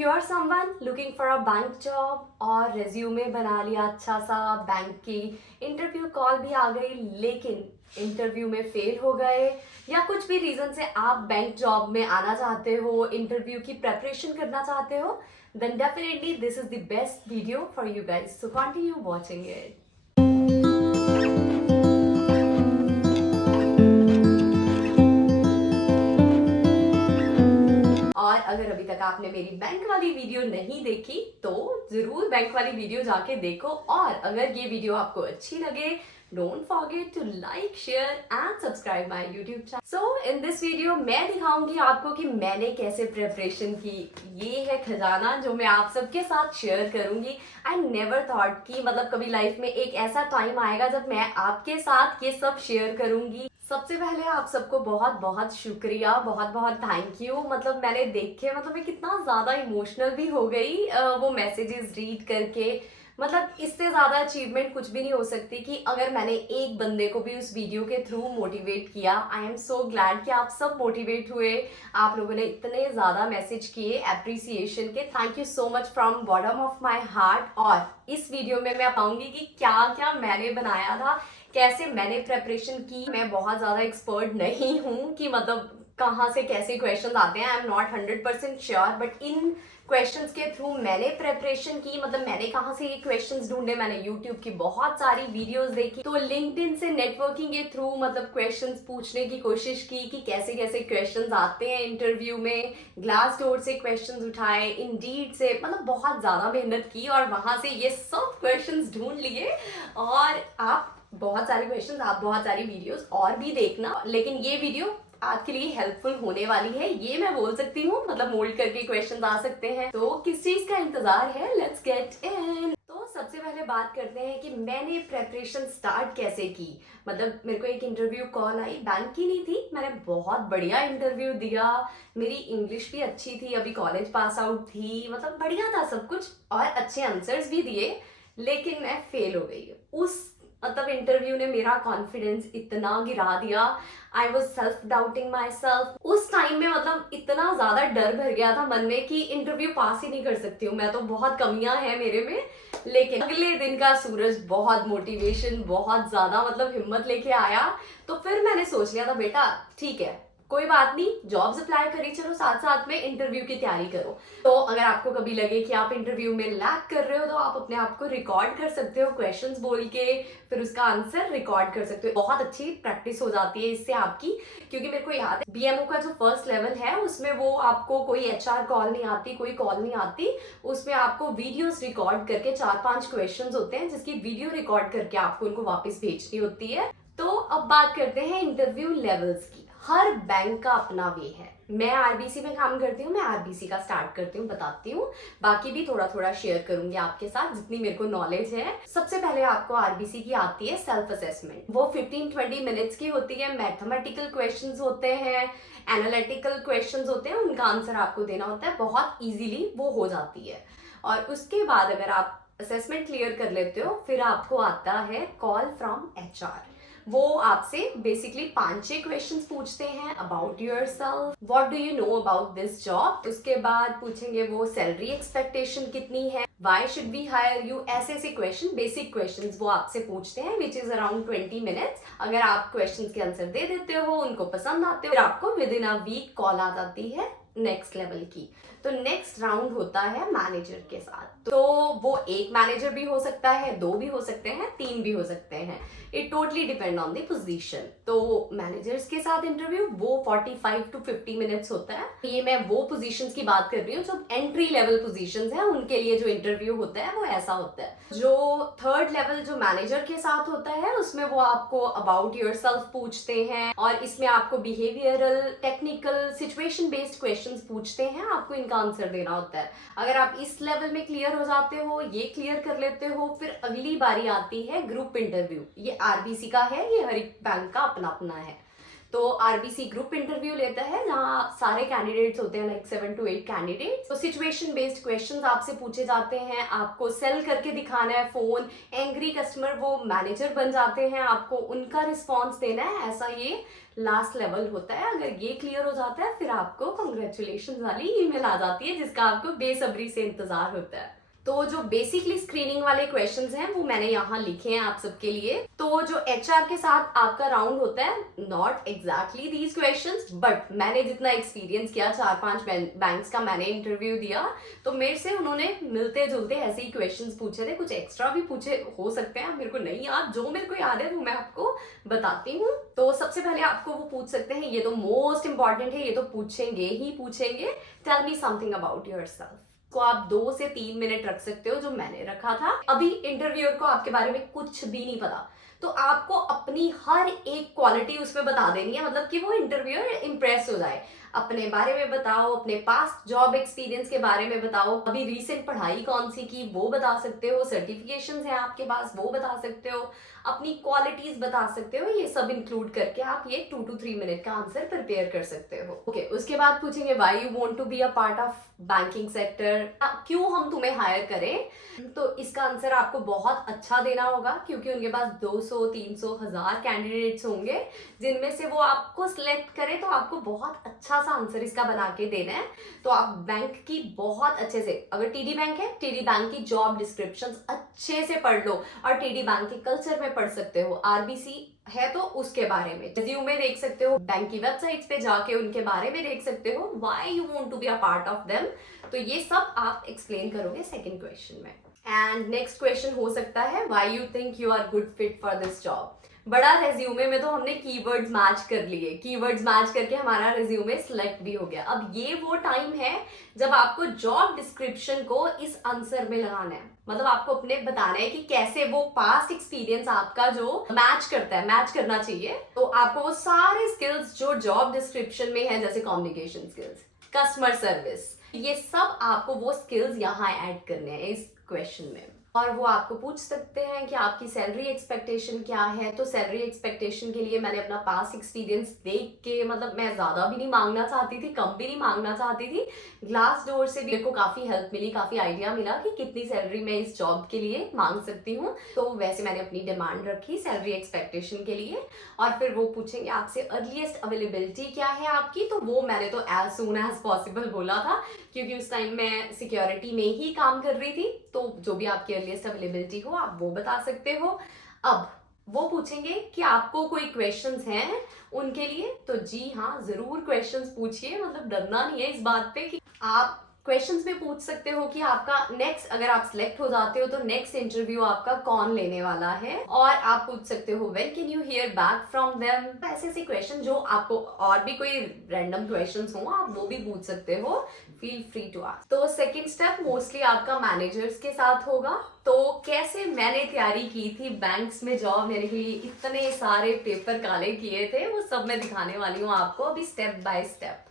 You are someone looking for a bank job और resume बना लिया अच्छा सा, बैंक की इंटरव्यू कॉल भी आ गई लेकिन इंटरव्यू में फेल हो गए, या कुछ भी रीजन से आप बैंक जॉब में आना चाहते हो, इंटरव्यू की प्रेपरेशन करना चाहते हो, then definitely this is the best video for you guys, so continue watching it. और अगर अभी तक आपने मेरी बैंक वाली वीडियो नहीं देखी तो जरूर बैंक वाली वीडियो जाके देखो, और अगर ये वीडियो आपको अच्छी लगे don't forget to like, share and subscribe my YouTube channel. So in this video मैं दिखाऊंगी आपको कि मैंने कैसे प्रिपरेशन की। ये है खजाना जो मैं आप सबके साथ शेयर करूंगी। आई नेवर थॉट कि मतलब कभी लाइफ में एक ऐसा टाइम आएगा जब मैं आपके साथ ये सब शेयर करूंगी। सबसे पहले आप सबको बहुत बहुत शुक्रिया, बहुत बहुत थैंक यू। मतलब मैंने देखे, मतलब मैं कितना ज़्यादा इमोशनल भी हो गई वो मैसेजेस रीड करके। मतलब इससे ज़्यादा अचीवमेंट कुछ भी नहीं हो सकती कि अगर मैंने एक बंदे को भी उस वीडियो के थ्रू मोटिवेट किया। आई एम सो ग्लैड कि आप सब मोटिवेट हुए, आप लोगों ने इतने ज़्यादा मैसेज किए एप्रिसिएशन के। Thank you so much from bottom of my heart. और इस वीडियो में मैं बताऊंगी कि क्या क्या मैंने बनाया था, कैसे मैंने प्रेपरेशन की। मैं बहुत ज़्यादा एक्सपर्ट नहीं हूँ कि मतलब कहाँ से कैसे क्वेश्चंस आते हैं, I am not 100% sure, but in questions के थ्रू मैंने प्रेपरेशन की। मतलब मैंने कहाँ से ये क्वेश्चंस ढूंढे, मैंने यूट्यूब की बहुत सारी वीडियोस देखी, तो लिंक्डइन से नेटवर्किंग के थ्रू मतलब क्वेश्चंस पूछने की कोशिश की कि कैसे कैसे क्वेश्चंस आते हैं इंटरव्यू में। ग्लासडोर से क्वेश्चंस उठाए, इंडीड से, मतलब बहुत ज़्यादा मेहनत की और वहाँ से ये सब क्वेश्चंस ढूंढ लिए। और आप बहुत सारे क्वेश्चंस, आप बहुत सारी वीडियोस और भी देखना, लेकिन ये वीडियो आपके लिए हेल्पफुल होने वाली है, ये मैं बोल सकती हूँ। मतलब मोल्ड करके क्वेश्चंस आ सकते हैं, तो किस चीज का इंतजार है, लेट्स गेट इन। तो सबसे पहले बात करते हैं कि मैंने प्रेपरेशन स्टार्ट कैसे की। मतलब मेरे को एक इंटरव्यू कॉल आई, बैंक की नहीं थी, मैंने बहुत बढ़िया इंटरव्यू दिया। मेरी इंग्लिश भी अच्छी थी, अभी कॉलेज पास आउट थी, मतलब बढ़िया था सब कुछ और अच्छे आंसर्स भी दिए, लेकिन मैं फेल हो गई। उस मतलब इंटरव्यू ने मेरा कॉन्फिडेंस इतना गिरा दिया। I was self doubting my self. उस टाइम में मतलब इतना ज्यादा डर भर गया था मन में कि इंटरव्यू पास ही नहीं कर सकती हूँ मैं, तो बहुत कमियां हैं मेरे में। लेकिन अगले दिन का सूरज बहुत मोटिवेशन, बहुत ज्यादा मतलब हिम्मत लेके आया। तो फिर मैंने सोच लिया था बेटा ठीक है, कोई बात नहीं, जॉब्स अप्लाई करी चलो, साथ साथ में इंटरव्यू की तैयारी करो। तो अगर आपको कभी लगे कि आप इंटरव्यू में लैग कर रहे हो तो आप अपने आप को रिकॉर्ड कर सकते हो क्वेश्चंस बोल के, फिर उसका आंसर रिकॉर्ड कर सकते हो। बहुत अच्छी प्रैक्टिस हो जाती है इससे आपकी, क्योंकि मेरे को याद है बीएमओ का जो फर्स्ट लेवल है उसमें वो आपको कोई एचआर कॉल नहीं आती, कोई कॉल नहीं आती, उसमें आपको वीडियोस रिकॉर्ड करके 4-5 क्वेश्चंस होते हैं जिसकी वीडियो रिकॉर्ड करके आपको उनको वापस भेजनी होती है। तो अब बात करते हैं इंटरव्यू लेवल्स की। हर बैंक का अपना वे है। मैं आरबीसी में काम करती हूँ, मैं आरबीसी का स्टार्ट करती हूँ, बताती हूँ, बाकी भी थोड़ा थोड़ा शेयर करूंगी आपके साथ जितनी मेरे को नॉलेज है। सबसे पहले आपको आरबीसी की आती है सेल्फ असेसमेंट। वो 15-20 मिनट्स की होती है। मैथमेटिकल क्वेश्चंस होते हैं, एनालिटिकल क्वेश्चंस होते हैं, उनका आंसर आपको देना होता है। बहुत इजीली वो हो जाती है। और उसके बाद अगर आप असेसमेंट क्लियर कर लेते हो, फिर आपको आता है कॉल फ्रॉम एचआर। वो आपसे बेसिकली 5-6 क्वेश्चंस पूछते हैं about yourself, what do you know about this job. उसके बाद पूछेंगे वो सैलरी एक्सपेक्टेशन कितनी है, why should we hire you, ऐसे ऐसे क्वेश्चन, बेसिक क्वेश्चंस वो आपसे पूछते हैं, विच इज अराउंड 20 मिनट्स। अगर आप क्वेश्चंस के आंसर दे देते हो, उनको पसंद आते हो, फिर आपको within a week call आ जाती है नेक्स्ट लेवल की। तो नेक्स्ट राउंड होता है मैनेजर के साथ। तो वो एक मैनेजर भी हो सकता है, 2 भी हो सकते हैं, 3 भी हो सकते हैं, it totally depend on the position. तो मैनेजर्स के साथ इंटरव्यू वो 45-50 मिनट्स होता है। ये मैं वो पोजीशंस की बात कर रही हूँ जो एंट्री लेवल पोजीशंस हैं, उनके लिए जो इंटरव्यू होता है वो ऐसा होता है। जो थर्ड लेवल जो मैनेजर के साथ होता है उसमें वो आपको अबाउट योरसेल्फ पूछते हैं, और इसमें आपको behavioural, technical, situation based questions पूछते हैं, आपको इनका आंसर देना होता है। अगर आप इस लेवल में क्लियर हो जाते हो, ये क्लियर कर लेते हो, फिर अगली बारी आती है ग्रुप इंटरव्यू। ये आरबीसी का है, ये हर एक बैंक का अपना अपना है। तो आरबीसी ग्रुप इंटरव्यू लेता है जहाँ सारे कैंडिडेट्स होते हैं, लाइक 7 to 8 कैंडिडेट्स। तो सिचुएशन बेस्ड क्वेश्चंस आपसे पूछे जाते हैं, आपको सेल करके दिखाना है फोन, एंग्री कस्टमर वो मैनेजर बन जाते हैं, आपको उनका रिस्पॉन्स देना है, ऐसा ये लास्ट लेवल होता है। अगर ये क्लियर हो जाता है फिर आपको कांग्रेचुलेशन वाली ईमेल आ जाती है जिसका आपको बेसब्री से इंतजार होता है। तो जो बेसिकली स्क्रीनिंग वाले क्वेश्चंस हैं वो मैंने यहाँ लिखे हैं आप सबके लिए। तो जो एचआर के साथ आपका राउंड होता है, not exactly these questions, but मैंने जितना एक्सपीरियंस किया, 4-5 बैंक्स का मैंने इंटरव्यू दिया, तो मेरे से उन्होंने मिलते जुलते ऐसे ही क्वेश्चंस पूछे थे, कुछ एक्स्ट्रा भी पूछे हो सकते हैं, मेरे को नहीं याद, जो मेरे को याद है वो मैं आपको बताती हूँ। तो सबसे पहले आपको वो पूछ सकते हैं, ये तो मोस्ट इंपॉर्टेंट है, ये तो पूछेंगे ही पूछेंगे, tell me something about yourself. को आप 2 से 3 मिनट रख सकते हो, जो मैंने रखा था। अभी इंटरव्यूअर को आपके बारे में कुछ भी नहीं पता, तो आपको अपनी हर एक क्वालिटी उसमें बता देनी है, मतलब कि वो इंटरव्यूअर इंप्रेस हो जाए। अपने बारे में बताओ, अपने पास्ट जॉब एक्सपीरियंस के बारे में बताओ, अभी रीसेंट पढ़ाई कौन सी की वो बता सकते हो, सर्टिफिकेशंस हैं आपके पास वो बता सकते हो, अपनी क्वालिटीज बता सकते हो, ये सब इंक्लूड करके आप ये 2 to 3 मिनट का आंसर प्रिपेयर कर सकते हो। ओके, उसके बाद पूछेंगे why you want to be a part of banking sector, क्यों हम तुम्हें हायर करें। तो इसका आंसर आपको बहुत अच्छा देना होगा, क्योंकि उनके पास 200, 300, 1000 कैंडिडेट्स होंगे, जिनमें से वो आपको सिलेक्ट करें, तो आपको बहुत अच्छा सा आंसर इसका बना के देना है। तो आप बैंक की बहुत अच्छे से, अगर टीडी बैंक है, टीडी बैंक की जॉब डिस्क्रिप्शंस अच्छे से पढ़ लो, और टीडी बैंक के कल्चर में पढ़ सकते हो। आरबीसी है तो उसके बारे में रिज्यूमे देख सकते हो, बैंक की वेबसाइट्स पे जाके उनके बारे में देख सकते हो, why you want to be a part of them. तो ये सब आप एक्सप्लेन करोगे सेकंड क्वेश्चन में। एंड नेक्स्ट क्वेश्चन हो सकता है, why you think you are good fit for this job. बड़ा रेज्यूमे में तो हमने कीवर्ड्स मैच कर लिए, कीवर्ड्स मैच करके हमारा रेज्यूमे सिलेक्ट भी हो गया। अब ये वो टाइम है जब आपको जॉब डिस्क्रिप्शन को इस आंसर में लगाना है, मतलब आपको अपने बताना है कि कैसे वो पास्ट एक्सपीरियंस आपका जो मैच करता है, मैच करना चाहिए। तो आपको वो सारे स्किल्स जो जॉब डिस्क्रिप्शन में है, जैसे कम्युनिकेशन स्किल्स, कस्टमर सर्विस, ये सब आपको वो स्किल्स यहाँ ऐड करने हैं इस क्वेश्चन में। और वो आपको पूछ सकते हैं कि आपकी सैलरी एक्सपेक्टेशन क्या है। तो सैलरी एक्सपेक्टेशन के लिए मैंने अपना पास्ट एक्सपीरियंस देख के, मतलब मैं ज़्यादा भी नहीं मांगना चाहती थी, कम भी नहीं मांगना चाहती थी। ग्लास डोर से भी मेरे को काफ़ी हेल्प मिली, काफ़ी आइडिया मिला कि कितनी सैलरी मैं इस जॉब के लिए मांग सकती हूँ। तो वैसे मैंने अपनी डिमांड रखी सैलरी एक्सपेक्टेशन के लिए। और फिर वो पूछेंगे आपसे अर्लीस्ट अवेलेबिलिटी क्या है आपकी, तो वो मैंने तो एज सून एज पॉसिबल बोला था, क्योंकि उस टाइम मैं सिक्योरिटी में ही काम कर रही थी। तो जो भी आपकी अर्लीस्ट अवेलेबिलिटी हो आप वो बता सकते हो। अब वो पूछेंगे कि आपको कोई क्वेश्चंस हैं उनके लिए, तो जी हाँ जरूर क्वेश्चंस पूछिए, मतलब डरना नहीं है इस बात पे कि आप क्वेश्चंस में पूछ सकते हो कि आपका नेक्स्ट, अगर आप सिलेक्ट हो जाते हो तो नेक्स्ट इंटरव्यू आपका कौन लेने वाला है। और आप पूछ सकते हो when can you hear back from them. ऐसे ऐसे क्वेश्चन जो आपको, और भी कोई रैंडम क्वेश्चंस हो आप वो भी पूछ सकते हो, फील फ्री टू आस्क। तो सेकंड स्टेप मोस्टली आपका मैनेजर्स के साथ होगा। तो कैसे मैंने तैयारी की थी बैंक्स में जॉब लेने के लिए, इतने सारे पेपर काले किए थे, वो सब मैं दिखाने वाली हूँ आपको अभी स्टेप बाय स्टेप।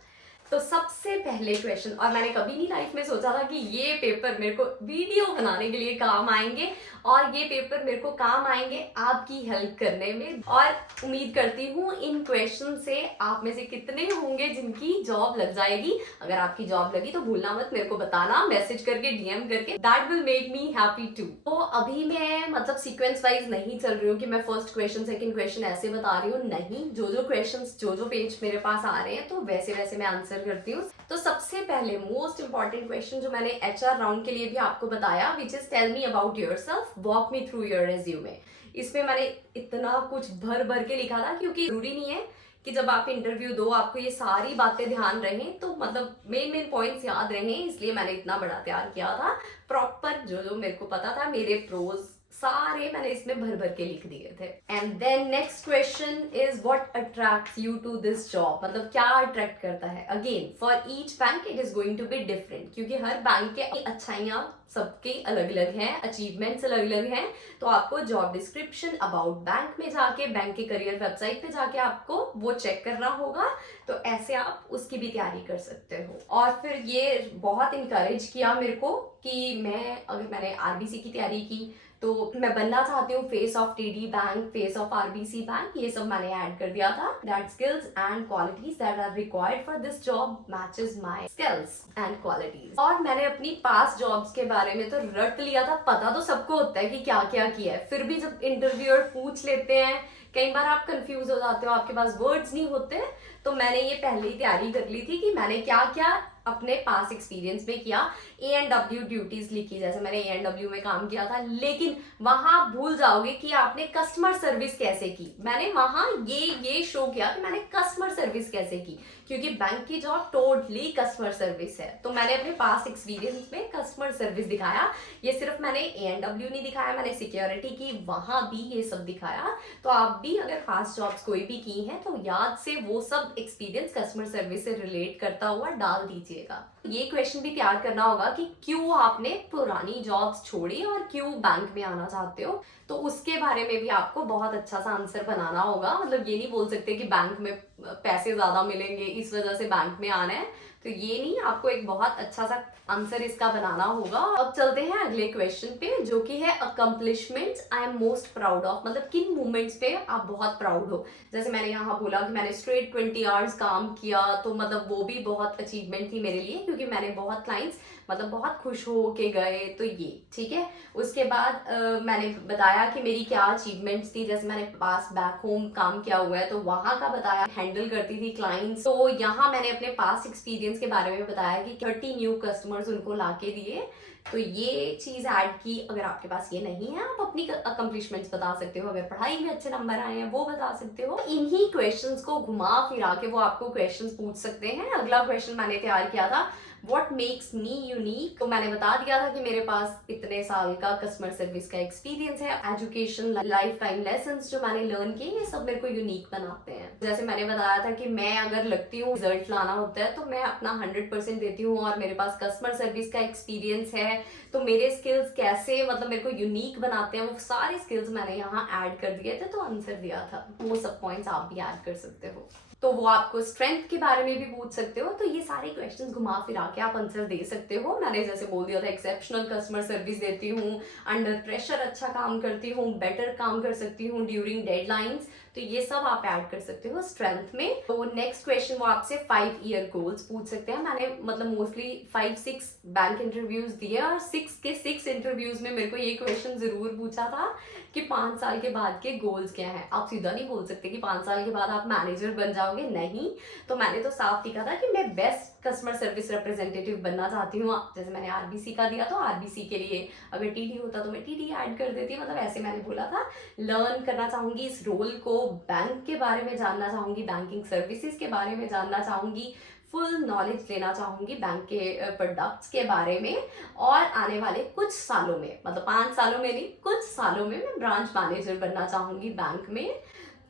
तो सबसे पहले क्वेश्चन, और मैंने कभी नहीं लाइफ में सोचा था कि ये पेपर मेरे को वीडियो बनाने के लिए काम आएंगे, और ये पेपर मेरे को काम आएंगे आपकी हेल्प करने में। और उम्मीद करती हूँ इन क्वेश्चन से आप में से कितने होंगे जिनकी जॉब लग जाएगी। अगर आपकी जॉब लगी तो भूलना मत मेरे को बताना, मैसेज करके, डीएम करके, that will make me happy too. तो अभी मैं मतलब सीक्वेंस वाइज नहीं चल रही हूँ कि मैं फर्स्ट क्वेश्चन सेकंड क्वेश्चन ऐसे बता रही हूँ, नहीं, जो क्वेश्चन जो पेज मेरे पास आ रहे हैं तो वैसे वैसे मैं आंसर करती हूँ। तो सबसे पहले मोस्ट इंपॉर्टेंट क्वेश्चन जो मैंने एचआर राउंड के लिए भी आपको बताया, which is tell me about yourself, walk me through your resume. इसमें मैंने इतना कुछ भर भर के लिखा था, क्योंकि जरूरी नहीं है कि जब आप इंटरव्यू दो आपको ये सारी बातें ध्यान रहें, तो मतलब मेन पॉइंट्स याद रहें, इसलिए मैंने इतना बड़ा तैयार किया था। प्रॉपर जो मेरे को पता था, मेरे प्रोज सारे मैंने इसमें भर भर के लिख दिए थे। And then next question is what attracts you to this job, मतलब क्या अट्रैक्ट करता है। Again for each bank it is going to be different, क्योंकि हर बैंक के अच्छाइयाँ सबके अलग अलग हैं, अचीवमेंट्स अलग अलग हैं। तो आपको जॉब डिस्क्रिप्शन अबाउट बैंक में जाके, बैंक के करियर वेबसाइट पे जाके आपको वो चेक करना होगा। तो ऐसे आप उसकी भी तैयारी कर सकते हो। और फिर ये बहुत इंकरेज किया मेरे को कि अगर मैंने आरबीसी की तैयारी की तो मैं बनना चाहती हूँ face of TD bank, face of RBC bank, ये सब मैंने ऐड कर दिया था। That skills and qualities that are required for this job matches my skills and qualities. और मैंने अपनी पास्ट जॉब्स के बारे में तो रट लिया था, पता तो सबको होता है कि क्या क्या किया है, फिर भी जब इंटरव्यूअर पूछ लेते हैं कई बार आप कंफ्यूज हो जाते हो, आपके पास वर्ड्स नहीं होते। तो मैंने ये पहले ही तैयारी कर ली थी कि मैंने क्या क्या अपने पास एक्सपीरियंस में किया। A&W ड्यूटीज लिखी, जैसे मैंने A&W में काम किया था, लेकिन वहां आप भूल जाओगे कि आपने कस्टमर सर्विस कैसे की। मैंने वहां ये शो किया कि मैंने कस्टमर सर्विस कैसे की, क्योंकि बैंक की जॉब टोटली कस्टमर सर्विस है। तो मैंने अपने पास एक्सपीरियंस में कस्टमर सर्विस दिखाया। ये सिर्फ मैंने A&W नहीं दिखाया, मैंने सिक्योरिटी की वहां भी ये सब दिखाया। तो आप भी अगर पास्ट जॉब्स कोई भी की हैं तो याद से वो सब एक्सपीरियंस कस्टमर सर्विस से रिलेट करता हुआ डाल दीजिएगा। ये क्वेश्चन भी तैयार करना होगा कि क्यों आपने पुरानी जॉब्स छोड़ी और क्यों बैंक में आना चाहते हो। तो उसके बारे में भी आपको बहुत अच्छा सा आंसर बनाना होगा। मतलब ये नहीं बोल सकते कि बैंक में पैसे ज्यादा मिलेंगे इस वजह से बैंक में आना है, तो ये नहीं, आपको एक बहुत अच्छा सा आंसर इसका बनाना होगा। अब चलते हैं अगले क्वेश्चन पे, जो कि है accomplishments I am most proud of. मतलब किन मोमेंट्स पे आप बहुत प्राउड हो। जैसे मैंने यहाँ बोला कि मैंने स्ट्रेट 20 आवर्स काम किया, तो मतलब वो भी बहुत अचीवमेंट थी मेरे लिए, क्योंकि मैंने बहुत क्लाइंट्स मतलब बहुत खुश हो के गए, तो ये ठीक है। उसके बाद मैंने बताया कि मेरी क्या अचीवमेंट्स थी। जैसे मैंने पास बैक होम काम किया हुआ है, तो वहां का बताया, हैंडल करती थी क्लाइंट्स। तो यहाँ मैंने अपने पास एक्सपीरियंस के बारे में बताया कि 30 न्यू कस्टमर्स उनको लाके दिए। तो ये चीज ऐड की। अगर आपके पास ये नहीं है, आप अपनी अकम्पलिशमेंट्स बता सकते हो। अगर पढ़ाई में अच्छे नंबर आए हैं वो बता सकते हो। इन्हीं क्वेश्चंस को घुमा फिरा के वो आपको क्वेश्चंस पूछ सकते हैं। अगला क्वेश्चन मैंने तैयार किया था, व्हाट मेक्स मी यूनिक। तो मैंने बता दिया था कि मेरे पास इतने साल का कस्टमर सर्विस का एक्सपीरियंस है, एजुकेशन, लाइफ टाइम लेसन्स जो मैंने लर्न किए, ये सब मेरे को यूनिक बनाते हैं। जैसे मैंने बताया था कि मैं अगर लगती हूँ रिजल्ट लाना होता है तो मैं अपना 100% देती हूँ, और मेरे पास कस्टमर सर्विस का एक्सपीरियंस है। तो मेरे स्किल्स कैसे मतलब मेरे को यूनिक बनाते हैं, वो सारे स्किल्स मैंने यहाँ ऐड कर दिए थे। तो आंसर दिया था। वो सब पॉइंट्स आप भी ऐड कर सकते हो। तो वो आपको स्ट्रेंथ के बारे में भी पूछ सकते हो। तो ये सारे क्वेश्चंस घुमा फिरा के आप आंसर दे सकते हो। मैंने जैसे बोल दिया था, एक्सेप्शनल कस्टमर सर्विस देती हूँ, अंडर प्रेशर अच्छा काम करती हूँ, बेटर काम कर सकती हूँ ड्यूरिंग डेडलाइंस। तो ये सब आप ऐड कर सकते हो स्ट्रेंथ में। तो नेक्स्ट क्वेश्चन वो आपसे 5 ईयर गोल्स पूछ सकते हैं। मैंने मतलब मोस्टली 5-6 बैंक इंटरव्यूज दिए, और 6 के 6 इंटरव्यूज में मेरे को ये क्वेश्चन जरूर पूछा था कि 5 साल के बाद के गोल्स क्या हैं। आप सीधा नहीं बोल सकते कि 5 साल के बाद आप मैनेजर बन जाओगे, नहीं। तो मैंने तो साफ लिखा था कि मैं बेस्ट कस्टमर सर्विस रिप्रेजेंटेटिव बनना चाहती हूँ। जैसे मैंने आरबीसी का दिया, तो आरबीसी के लिए अगर टीडी होता तो मैं टीडी ऐड कर देती। मतलब ऐसे मैंने बोला था। लर्न करना चाहूंगी इस रोल को, बैंक के बारे में जानना चाहूंगी, बैंकिंग सर्विसेज के बारे में जानना चाहूंगी, फुल नॉलेज लेना चाहूंगी बैंक के प्रोडक्ट्स के बारे में। और आने वाले कुछ सालों में, मतलब 5 सालों में नहीं, कुछ सालों में मैं ब्रांच मैनेजर बनना चाहूंगी बैंक में।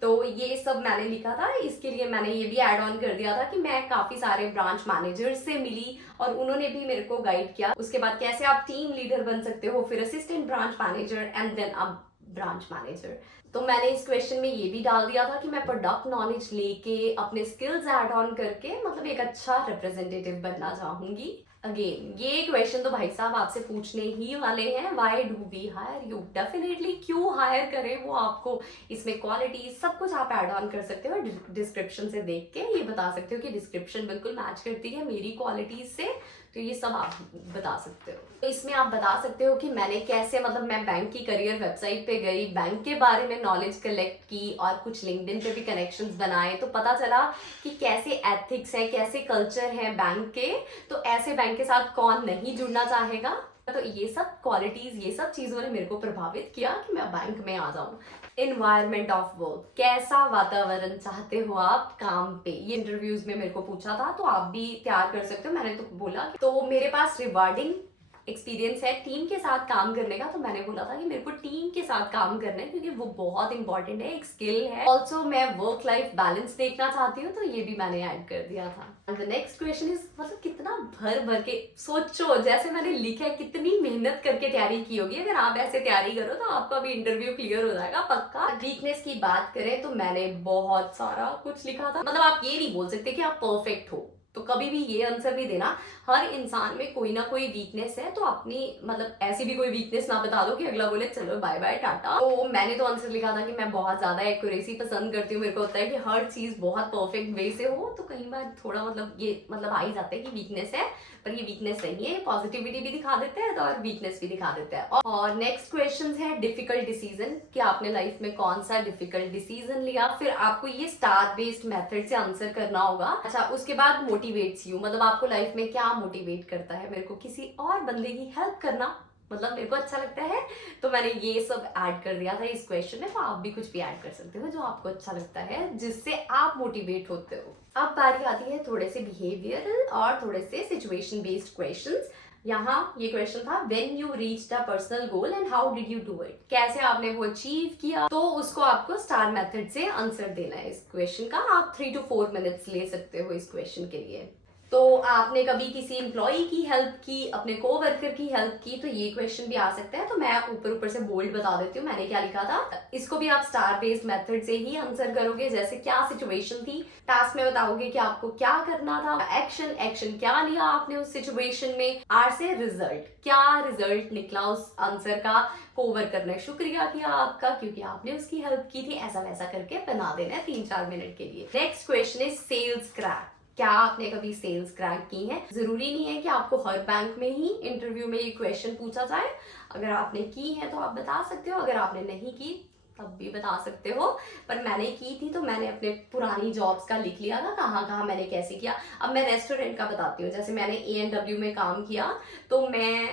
तो ये सब मैंने लिखा था। इसके लिए मैंने ये भी ऐड ऑन कर दिया था कि मैं काफी सारे ब्रांच मैनेजर्स से मिली, और उन्होंने भी मेरे को गाइड किया। उसके बाद कैसे आप टीम लीडर बन सकते हो, फिर assistant branch manager, and then अब ब्रांच मैनेजर। तो मैंने इस क्वेश्चन में ये भी डाल दिया था कि मैं प्रोडक्ट नॉलेज लेके अपने स्किल्स ऐड ऑन करके मतलब एक अच्छा रिप्रेजेंटेटिव बनना चाहूंगी। अगेन ये क्वेश्चन तो भाई साहब आपसे पूछने ही वाले हैं, why do we hire you. Definitely क्यों हायर करें वो आपको, इसमें क्वालिटी सब कुछ आप ऐड ऑन कर सकते हो। डिस्क्रिप्शन से देख के ये बता सकते हो कि डिस्क्रिप्शन बिल्कुल मैच करती है मेरी क्वालिटीज से। तो ये सब आप बता सकते हो। तो इसमें आप बता सकते हो कि मैंने कैसे मतलब मैं बैंक की करियर वेबसाइट पे गई, बैंक के बारे में नॉलेज कलेक्ट की, और कुछ लिंक्डइन पे भी कनेक्शंस बनाए। तो पता चला कि कैसे एथिक्स है, कैसे कल्चर है बैंक के। तो ऐसे बैंक के साथ कौन नहीं जुड़ना चाहेगा। तो ये सब क्वालिटीज, ये सब चीजों ने मेरे को प्रभावित किया कि मैं बैंक में आ जाऊं। एनवायरमेंट ऑफ वर्क, कैसा वातावरण चाहते हो आप काम पे, ये इंटरव्यूज में मेरे को पूछा था। तो आप भी तैयार कर सकते हो। मैंने तो बोला तो मेरे पास रिवार्डिंग एक्सपीरियंस है टीम के साथ काम करने का। तो मैंने बोला था कि मेरे को टीम के साथ काम करना है, क्योंकि वो बहुत इंपॉर्टेंट है, एक स्किल है। ऑल्सो मैं वर्क लाइफ बैलेंस देखना चाहती हूँ, तो ये भी मैंने ऐड कर दिया था। द नेक्स्ट क्वेश्चन इज, मतलब कितना भर भर के सोचो, जैसे मैंने लिखा है कितनी मेहनत करके तैयारी की होगी। अगर आप ऐसे तैयारी करो तो आपका भी इंटरव्यू क्लियर हो जाएगा पक्का। वीकनेस की बात करें तो मैंने बहुत सारा कुछ लिखा था। मतलब आप ये नहीं बोल सकते कि आप परफेक्ट हो, तो कभी भी ये आंसर नहीं देना, हर इंसान में कोई ना कोई वीकनेस है, तो अपनी मतलब ऐसी भी कोई वीकनेस ना बता दो कि अगला बोले चलो बाय बाय टाटा। तो मैंने तो आंसर लिखा था कि मैं बहुत ज्यादा एक्यूरेसी पसंद करती हूँ, मेरे को होता है कि हर चीज बहुत परफेक्ट वे से हो, तो कई बार थोड़ा मतलब ये मतलब आ ही जाता है कि वीकनेस है, पर ये वीकनेस नहीं है, पॉजिटिविटी भी दिखा देते हैं तो और वीकनेस भी दिखा देते हैं। और नेक्स्ट क्वेश्चन है डिफिकल्ट डिसीजन, कि आपने लाइफ में कौन सा डिफिकल्ट डिसीजन लिया, फिर आपको ये स्टार बेस्ड मेथड से आंसर करना होगा। अच्छा, उसके बाद मोटिवेट्स यू, मतलब आपको लाइफ में क्या मोटिवेट करता है। मेरे को किसी और बंदे की हेल्प करना मतलब मेरे को अच्छा लगता है, तो मैंने ये सब ऐड कर दिया था इस क्वेश्चन में। तो आप भी कुछ भी ऐड कर सकते हो जो आपको अच्छा लगता है, जिससे आप मोटिवेट होते हो। अब बारी आती है थोड़े से बिहेवियरल और थोड़े से सिचुएशन बेस्ड क्वेश्चंस। यहाँ ये क्वेश्चन था, when you reach the personal goal and how did you do it, कैसे आपने वो अचीव किया। तो उसको आपको स्टार मेथड से आंसर देना है इस क्वेश्चन का। आप 3 to 4 मिनट्स ले सकते हो इस क्वेश्चन के लिए। तो आपने कभी किसी एम्प्लॉई की हेल्प की, अपने कोवर्कर की हेल्प की, तो ये क्वेश्चन भी आ सकता है। तो मैं ऊपर से बोल्ड बता देती हूँ मैंने क्या लिखा था। इसको भी आप स्टार बेस्ड मेथड से ही आंसर करोगे, जैसे क्या सिचुएशन थी, टास्क में बताओगे कि आपको क्या करना था, एक्शन क्या लिया आपने उस सिचुएशन में, आर से रिजल्ट, क्या रिजल्ट निकला उस आंसर का, कोवर्कर ने शुक्रिया किया आपका क्योंकि आपने उसकी हेल्प की थी, ऐसा वैसा करके बना देना है 3-4 मिनट के लिए। Next question is sales crack, क्या आपने कभी सेल्स क्रैक की है। जरूरी नहीं है कि आपको हर बैंक में ही इंटरव्यू में ये क्वेश्चन पूछा जाए, अगर आपने की है तो आप बता सकते हो, अगर आपने नहीं की तब भी बता सकते हो। पर मैंने की थी तो मैंने अपने पुरानी जॉब्स का लिख लिया था, कहाँ कहाँ मैंने कैसे किया। अब मैं रेस्टोरेंट का बताती हूँ, जैसे मैंने A&W में काम किया, तो मैं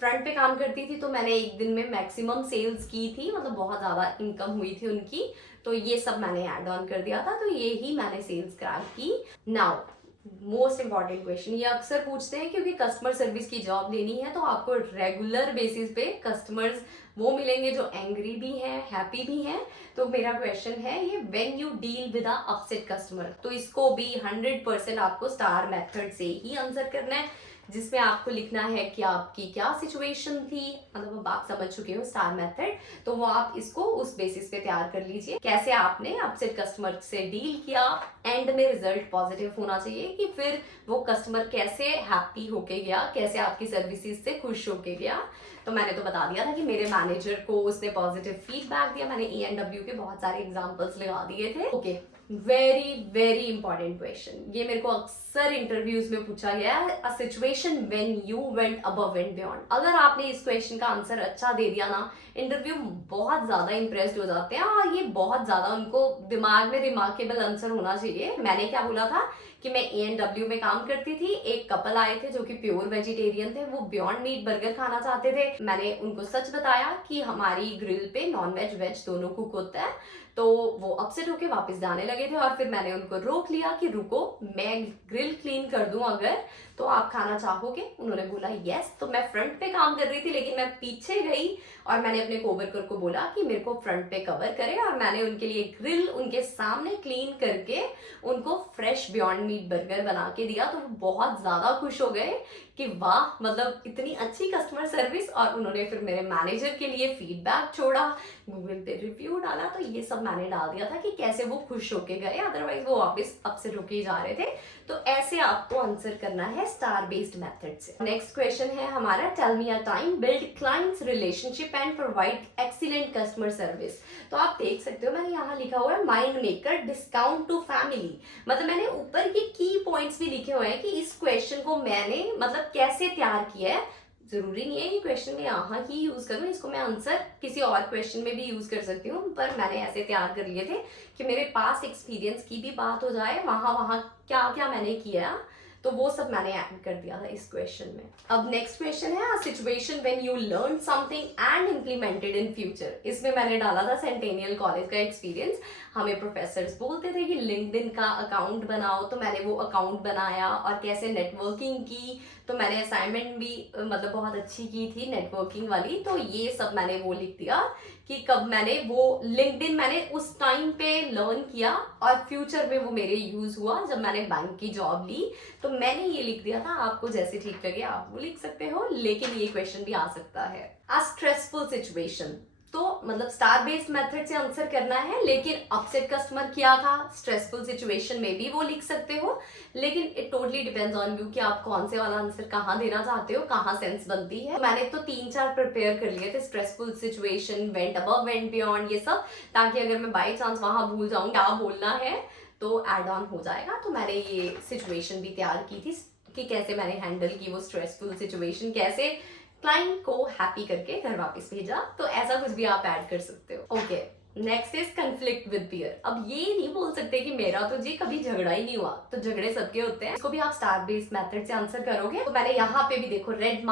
फ्रंट पे काम करती थी, तो मैंने एक दिन में मैक्सिमम सेल्स की थी, मतलब बहुत ज्यादा इनकम हुई थी उनकी, तो ये सब मैंने ऐड ऑन कर दिया था, तो ये ही मैंने सेल्स क्रैक की। नाउ मोस्ट इंपॉर्टेंट क्वेश्चन, ये अक्सर पूछते हैं क्योंकि कस्टमर सर्विस की जॉब लेनी है, तो आपको रेगुलर बेसिस पे कस्टमर्स वो मिलेंगे जो एंग्री भी हैं, हैप्पी भी हैं। तो मेरा क्वेश्चन है ये, when you deal with a upset customer, तो इसको भी 100% आपको स्टार मेथड से ही आंसर करना है, जिसमें आपको लिखना है कि आपकी क्या सिचुएशन थी, मतलब अब आप समझ चुके हो स्टार मेथड, तो वो आप इसको उस बेसिस पे तैयार कर लीजिए, कैसे आपने अपसेट कस्टमर से डील किया, एंड में रिजल्ट पॉजिटिव होना चाहिए कि फिर वो कस्टमर कैसे हैप्पी होके गया, कैसे आपकी सर्विसेज से खुश होके गया। तो मैंने तो बता दिया था कि मेरे मैनेजर को उसने पॉजिटिव फीडबैक दिया, मैंने A&W के बहुत सारे एग्जांपल्स लगा दिए थे। Okay, very very important question, ये मेरे को अक्सर इंटरव्यूज में पूछा गया है, a situation when you went above and beyond. अगर आपने इस क्वेश्चन का आंसर अच्छा दे दिया ना, इंटरव्यू बहुत ज्यादा इंप्रेस्ड हो जाते हैं, और ये बहुत ज्यादा उनको दिमाग में रिमार्केबल आंसर होना चाहिए। मैंने क्या बोला था कि मैं A&W में काम करती थी, एक कपल आए थे जो कि प्योर वेजिटेरियन थे, वो बियॉन्ड मीट बर्गर खाना चाहते थे। मैंने उनको सच बताया कि हमारी ग्रिल पे नॉन वेज वेज दोनों कुक होता है, तो वो अपसेट होके वापस जाने लगे थे, और फिर मैंने उनको रोक लिया कि रुको, मैं ग्रिल क्लीन कर दूं अगर तो आप खाना चाहोगे। उन्होंने बोला यस। तो मैं फ्रंट पे काम कर रही थी, लेकिन मैं पीछे गई और मैंने अपने कोवर्कर को बोला कि मेरे को फ्रंट पे कवर करे, और मैंने उनके लिए ग्रिल उनके सामने क्लीन करके उनको फ्रेश बियॉन्ड मीट बर्गर बना के दिया। तो वो बहुत ज्यादा खुश हो गए कि वाह, मतलब इतनी अच्छी कस्टमर सर्विस। और उन्होंने फिर मेरे मैनेजर के लिए फीडबैक छोड़ा, गूगल पे रिव्यू डाला, तो ये सब मैंने डाल दिया था कि कैसे वो खुश होके गए, अदरवाइज वो वापस अपसेट होके जा रहे थे। तो ऐसे आपको आंसर करना है स्टार बेस्ड मेथड से। नेक्स्ट क्वेश्चन है हमारा, tell me a time build clients relationship and provide excellent customer service. तो आप देख सकते हो मैंने यहाँ लिखा हुआ है mind maker discount to family, मतलब मैंने ऊपर के की पॉइंट्स भी लिखे हुए हैं कि इस क्वेश्चन को मैंने मतलब कैसे तैयार किया है। जरूरी नहीं है कि क्वेश्चन में यहाँ ही यूज करूँ, इसको मैं आंसर किसी और क्वेश्चन में भी यूज कर सकती हूँ, पर मैंने ऐसे तैयार कर लिए थे कि मेरे पास एक्सपीरियंस की भी बात हो जाए, वहां क्या क्या मैंने किया, तो वो सब मैंने ऐड कर दिया था इस क्वेश्चन में। अब नेक्स्ट क्वेश्चन है, a situation when you learn something and implemented in future. इसमें मैंने डाला था सेंटेनियल कॉलेज का एक्सपीरियंस। हमें प्रोफेसर्स बोलते थे कि लिंक्डइन का अकाउंट बनाओ, तो मैंने वो अकाउंट बनाया, और कैसे नेटवर्किंग की, तो मैंने असाइनमेंट भी मतलब बहुत अच्छी की थी नेटवर्किंग वाली। तो ये सब मैंने वो लिख दिया कि कब मैंने वो लिंक्डइन मैंने उस टाइम पे लर्न किया, और फ्यूचर में वो मेरे यूज हुआ जब मैंने बैंक की जॉब ली। तो मैंने ये लिख दिया था, आपको जैसे ठीक लगे आप वो लिख सकते हो, लेकिन ये क्वेश्चन भी आ सकता है। अ स्ट्रेसफुल सिचुएशन, तो मतलब स्टार बेस्ड मेथड से आंसर करना है, लेकिन अपसेट कस्टमर किया था, स्ट्रेसफुल सिचुएशन में भी वो लिख सकते हो, लेकिन it totally depends on you कि आप कौन से वाला आंसर कहाँ देना चाहते हो, कहाँ सेंस बनती है। मैंने तो 3-4 प्रिपेयर कर लिए थे, stressful situation, went above, went beyond, ये सब, ताकि अगर मैं बाई चांस वहां भूल जाऊं क्या बोलना है तो एड ऑन हो जाएगा। तो मैंने ये सिचुएशन भी तैयार की थी कि कैसे मैंने हैंडल की वो स्ट्रेसफुल सिचुएशन, कैसे क्लाइंट को हैप्पी करके घर वापस भेजा। तो ऐसा कुछ भी आप ऐड कर सकते हो। Okay, next is conflict with peer. अब ये नहीं बोल सकते कि मेरा तो जी कभी झगड़ा ही नहीं हुआ, तो झगड़े सबके होते हैं। इसको भी आप स्टार बेस्ड मेथड से आंसर करोगे। तो मैंने यहाँ पे भी देखो रेड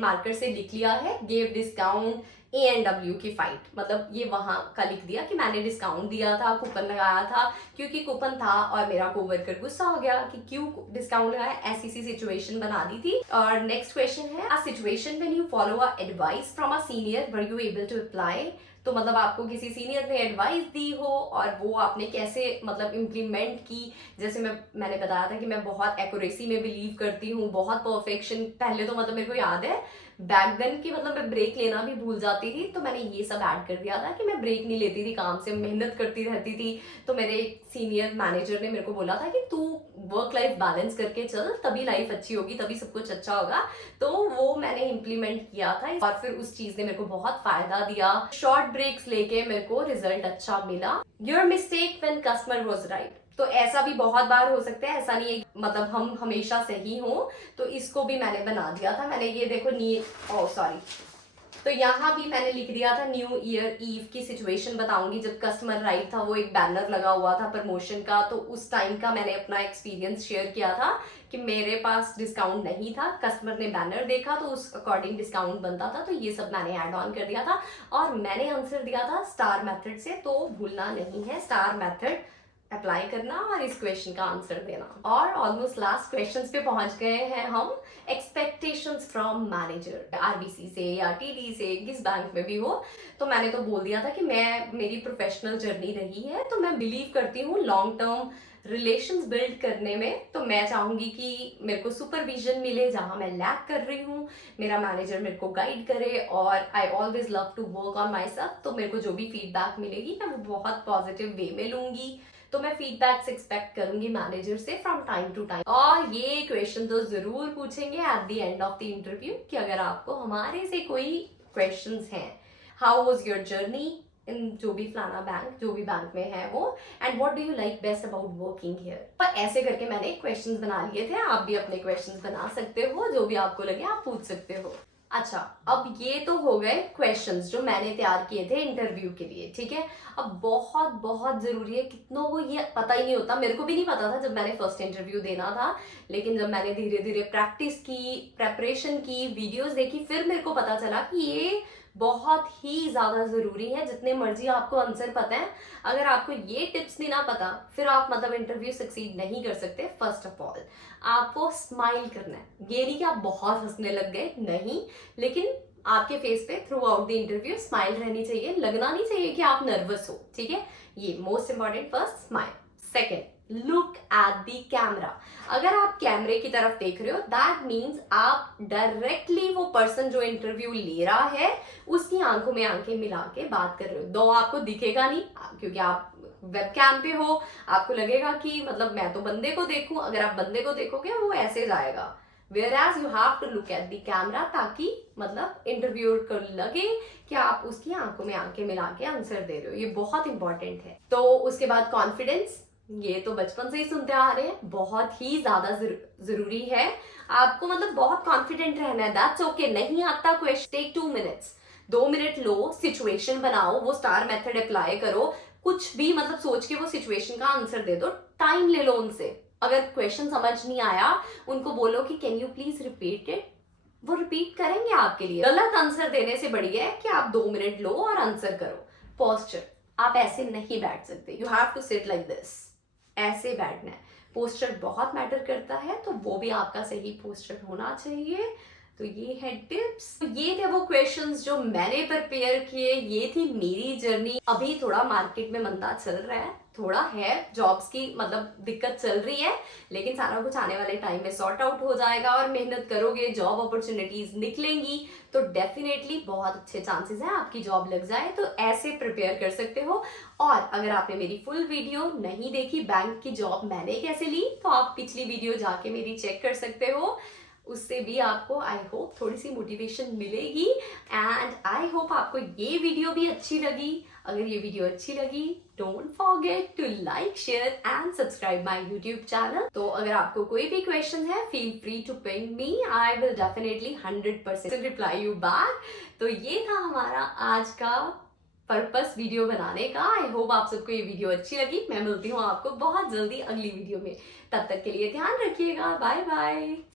मार्कर से लिख लिया है, गिव डिस्काउंट A&W की फाइट, मतलब ये वहां का लिख दिया कि मैंने डिस्काउंट दिया था, कूपन लगाया था, क्योंकि कूपन था और मेरा कोवर्कर गुस्सा हो गया कि क्यों डिस्काउंट लगाया, ऐसी सी सिचुएशन बना दी थी। और नेक्स्ट क्वेश्चन है, a situation when you follow a advice from a senior were you able to apply. तो मतलब आपको किसी सीनियर ने एडवाइस दी हो और वो आपने कैसे मतलब इम्प्लीमेंट की। जैसे मैंने बताया था कि मैं बहुत एक्यूरेसी में बिलीव करती हूँ, बहुत परफेक्शन। पहले तो मतलब मेरे को याद है बैक देन की मतलब मैं ब्रेक लेना भी भूल जाती थी, तो मैंने ये सब ऐड कर दिया था कि मैं ब्रेक नहीं लेती थी, काम से मेहनत करती रहती थी। तो मेरे सीनियर मैनेजर ने मेरे को बोला था कि तू वर्क लाइफ बैलेंस करके चल, तभी लाइफ अच्छी होगी, तभी सब कुछ अच्छा होगा। तो वो मैंने इम्प्लीमेंट किया था और फिर उस चीज ने मेरे को बहुत फायदा दिया। शॉर्ट ब्रेक्स लेके मेरे को रिजल्ट अच्छा मिला। Your mistake when customer was right. तो ऐसा भी बहुत बार हो सकता है, ऐसा नहीं है मतलब हम हमेशा सही हो। तो इसको भी मैंने बना दिया था। मैंने ये देखो तो यहाँ भी मैंने लिख दिया था न्यू ईयर ईव की सिचुएशन बताऊंगी, जब कस्टमर राइट था, वो एक बैनर लगा हुआ था प्रमोशन का। तो उस टाइम का मैंने अपना एक्सपीरियंस शेयर किया था कि मेरे पास डिस्काउंट नहीं था, कस्टमर ने बैनर देखा तो उस अकॉर्डिंग डिस्काउंट बनता था। तो ये सब मैंने ऐड ऑन कर दिया था और मैंने आंसर दिया था स्टार मेथड से। तो भूलना नहीं है, स्टार मेथड अप्लाई करना और इस क्वेश्चन का आंसर देना। और ऑलमोस्ट लास्ट क्वेश्चंस पे पहुंच गए हैं हम। एक्सपेक्टेशंस फ्रॉम मैनेजर, आरबीसी से या टीडी से, किस बैंक में भी हो। तो मैंने तो बोल दिया था कि मेरी प्रोफेशनल जर्नी रही है, तो मैं बिलीव करती हूँ लॉन्ग टर्म रिलेशंस बिल्ड करने में। तो मैं चाहूंगी कि मेरे को सुपरविजन मिले जहां मैं लैक कर रही हूँ, मेरा मैनेजर मेरे को गाइड करे, और I always love to work on myself. तो मेरे को जो भी फीडबैक मिलेगी मैं वो बहुत पॉजिटिव वे में लूंगी। तो मैं फीडबैक्स एक्सपेक्ट करूंगी मैनेजर से फ्रॉम टाइम टू टाइम। और ये क्वेश्चन तो जरूर पूछेंगे at the end of the interview कि अगर आपको हमारे से कोई क्वेश्चंस हैं, how was your journey in जो भी फलाना बैंक, जो भी बैंक में है वो, and what do you like best about working here. पर ऐसे करके मैंने क्वेश्चंस बना लिए थे, आप भी अपने क्वेश्चंस बना सकते हो, जो भी आपको लगे आप पूछ सकते हो। अच्छा, अब ये तो हो गए क्वेश्चंस जो मैंने तैयार किए थे इंटरव्यू के लिए, ठीक है। अब बहुत बहुत जरूरी है, कितनों को ये पता ही नहीं होता, मेरे को भी नहीं पता था जब मैंने फर्स्ट इंटरव्यू देना था, लेकिन जब मैंने धीरे धीरे प्रैक्टिस की, प्रेपरेशन की, वीडियोस देखी, फिर मेरे को पता चला कि ये बहुत ही ज्यादा जरूरी है। जितने मर्जी आपको आंसर पता है, अगर आपको ये टिप्स नहीं ना पता, फिर आप मतलब इंटरव्यू सक्सीड नहीं कर सकते। फर्स्ट ऑफ ऑल आपको स्माइल करना है। ये नहीं कि आप बहुत हंसने लग गए, नहीं, लेकिन आपके फेस पे through out the interview smile रहनी चाहिए, लगना नहीं चाहिए कि आप नर्वस हो, ठीक है। ये most important, first smile. Second, look at the camera. अगर आप कैमरे की तरफ देख रहे हो, दैट मीन्स आप डायरेक्टली वो पर्सन जो इंटरव्यू ले रहा है उसकी आंखों में आंखें मिला के बात कर रहे हो। दो आपको दिखेगा नहीं क्योंकि आप वेब कैम पे हो, आपको लगेगा कि मतलब मैं तो बंदे को देखूं। अगर आप बंदे को देखोगे वो ऐसे जाएगा, whereas you have to look at the camera, ताकि मतलब इंटरव्यूअर को लगे कि आप उसकी आंखों में आंखें मिला के आंसर दे रहे हो। ये बहुत इंपॉर्टेंट है। तो उसके बाद कॉन्फिडेंस, ये तो बचपन से ही सुनते आ रहे हैं, बहुत ही ज्यादा जरूरी है। आपको मतलब बहुत कॉन्फिडेंट रहना है। दैट्स ओके, नहीं आता क्वेश्चन, टेक 2 मिनट्स, 2 मिनट लो, सिचुएशन बनाओ, वो स्टार मेथड अप्लाई करो, कुछ भी मतलब सोच के वो सिचुएशन का आंसर दे दो, टाइम ले लो उनसे। अगर क्वेश्चन समझ नहीं आया, उनको बोलो कि can you please repeat it, वो रिपीट करेंगे आपके लिए। गलत आंसर देने से बढ़िया है कि आप 2 मिनट लो और आंसर करो। पोस्चर, आप ऐसे नहीं बैठ सकते, you have to sit like this, ऐसे बैठना है। पोस्चर बहुत मैटर करता है, तो वो भी आपका सही पोस्चर होना चाहिए। तो ये है टिप्स। तो ये थे वो क्वेश्चंस जो मैंने प्रिपेयर किए, ये थी मेरी जर्नी। अभी थोड़ा मार्केट में मंदा चल रहा है, थोड़ा है जॉब्स की मतलब दिक्कत चल रही है, लेकिन सारा कुछ आने वाले टाइम में सॉर्ट आउट हो जाएगा और मेहनत करोगे जॉब अपॉर्चुनिटीज निकलेंगी तो डेफिनेटली बहुत अच्छे चांसेस हैं आपकी जॉब लग जाए। तो ऐसे प्रिपेयर कर सकते हो। और अगर आपने मेरी फुल वीडियो नहीं देखी बैंक की जॉब मैंने कैसे ली, तो आप पिछली वीडियो जाके मेरी चेक कर सकते हो। उससे भी आपको आई होप थोड़ी सी मोटिवेशन मिलेगी। एंड आई होप आपको ये वीडियो भी अच्छी लगी। अगर ये वीडियो अच्छी लगी, don't forget to like, share and subscribe my YouTube channel. तो अगर आपको कोई भी क्वेश्चन है, feel free to ping me, I will definitely 100% reply you back. तो ये था हमारा आज का पर्पस वीडियो बनाने का। आई होप आप सबको ये वीडियो अच्छी लगी। मैं मिलती हूँ आपको बहुत जल्दी अगली वीडियो में। तब तक के लिए ध्यान रखिएगा। Bye bye.